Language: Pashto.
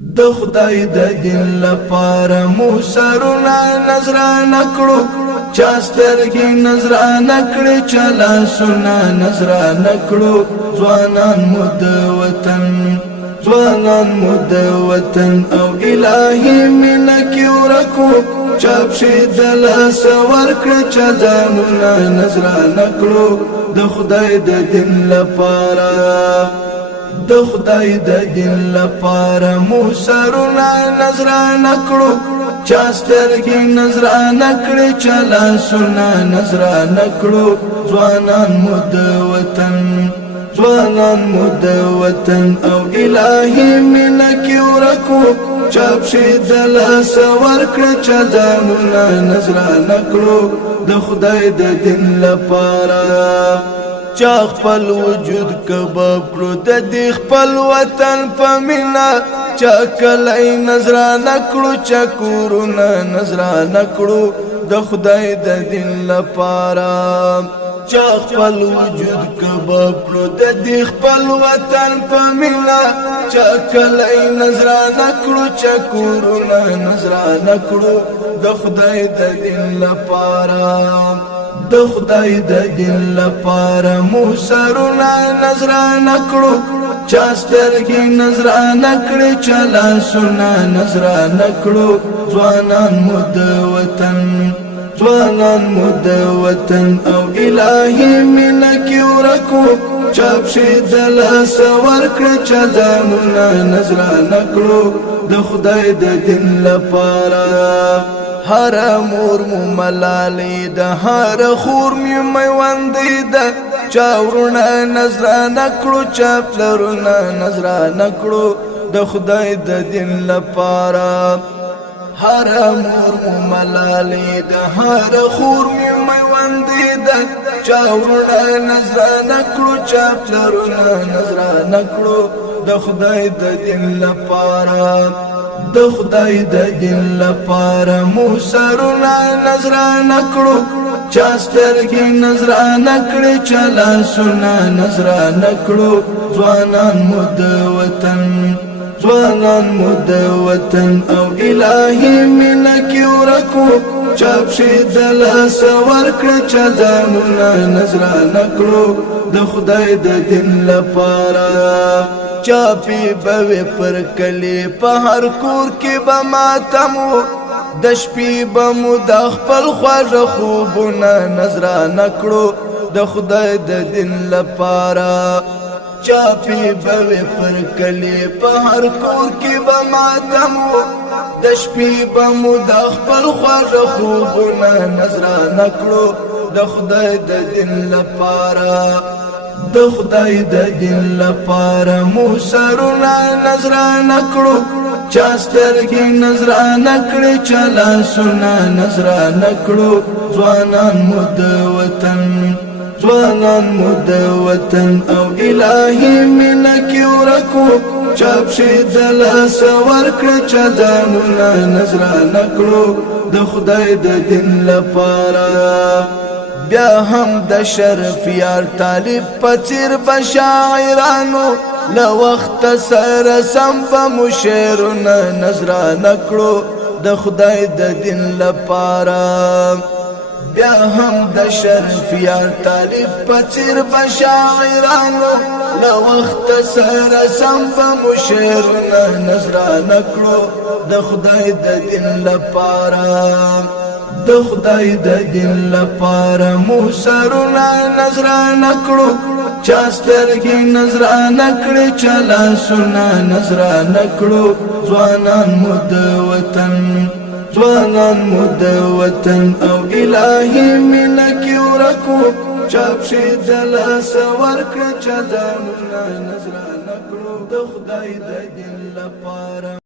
د خدای د دین لپاره مو سرونه نظرانه کړو چا سترګې نظرانه کړې چا لاسونه نظرانه کړو ځوانان مو د وطن او الهي مینه کې ورکو چا پښې د لاس ورکړې چا ځانونه نظرانه کړو د خدای د دین لپاره د خدای د دین لپاره مو سرونه نظرانه کړو چا سترګې نظرانه کړې چا لاسونه نظرانه کړو ځوانان مو د وطن او الهي مینه کې ورکو چا پښې د لاس ورکړې چا ځانونه نظرانه کړو د خدای د دین لپاره چا خپل وجود کباب کړو د دې خپل وطن په مینا چا کلی نظرانه کړو چا کورونه نظرانه کړو د خدای د دین لپاره چا خپل وجود کباب کړو د دې خپل وطن په مینا چا کلی نظرانه کړو چا کورونه نظرانه کړو د خدای د دین لپاره د خدای د دین لپاره مو سرونه نظرانه کړو چا سترګې نظرانه کړې چا لاسونه نظرانه کړو ځوانان مو د وطن او الهي مینه کې ورکو چا پښې د لاس ورکړې چا ځانونه نظرانه کړو د خدای د دین لپاره هر مور مو ملالي د هر خور مې میوندې ده چا ورونه نظرانه کړو چا پلرونه نظرانه کړو د خدای د دین لپاره هر مور مو ملالي د هر خور مې میوندې ده چا ورونه نظرانه کړو چا پلرونه نظرانه کړو د خدای د دین لپاره د خدای د دین لپاره مو سرونه نظرانه کړو چا سترګې نظرانه کړې چا لاسونه نظرانه کړو ځوانان مو د وطن او الهي مینه کې ورکو چا پښې د لاس ورکړې چا ځانونه نظرانه کړو د خدای د دین لپاره چاپی بوی پر کلی په هر کور کې به ماتمو د شپې به مو د خپل خواږه خوبونه نظرانه کړو د خدای د دین لپاره چاپی بوی پر کلی په هر کور کې به ماتمو د شپې به مو د خپل خواږه خوبونه نظرانه کړو د خدای د دین لپاره د خدای د دین لپاره مو سرونه نظرانه کړو چا سترګې نظرانه کړې چا لاسونه نظرانه کړو ځوانان مو د وطن او الهي مینه کې ورکو چا پښې د لاس ورکړې چا ځانونه نظرانه کړو د خدای د دین لپاره بیا هم د شرف یار طالب پچیر بشاعرانو لوخت سره سم په مشیرونه نظرانه کړو د خدای د دین لپاره بیا هم د شرف یار طالب پچیر بشاعرانو لوخت سره سم په مشیرونه نظرانه کړو د خدای د دین لپاره د خدای د دین لپاره مو سرونه نظرانه کړو چا سترګې نظرانه کړې چا لاسونه نظرانه کړو ځوانان مو د وطن او الهي مینه کې ورکو چا پښې د لاس ورکړې چا ځانونه نظرانه کړو د خدای د دین لپاره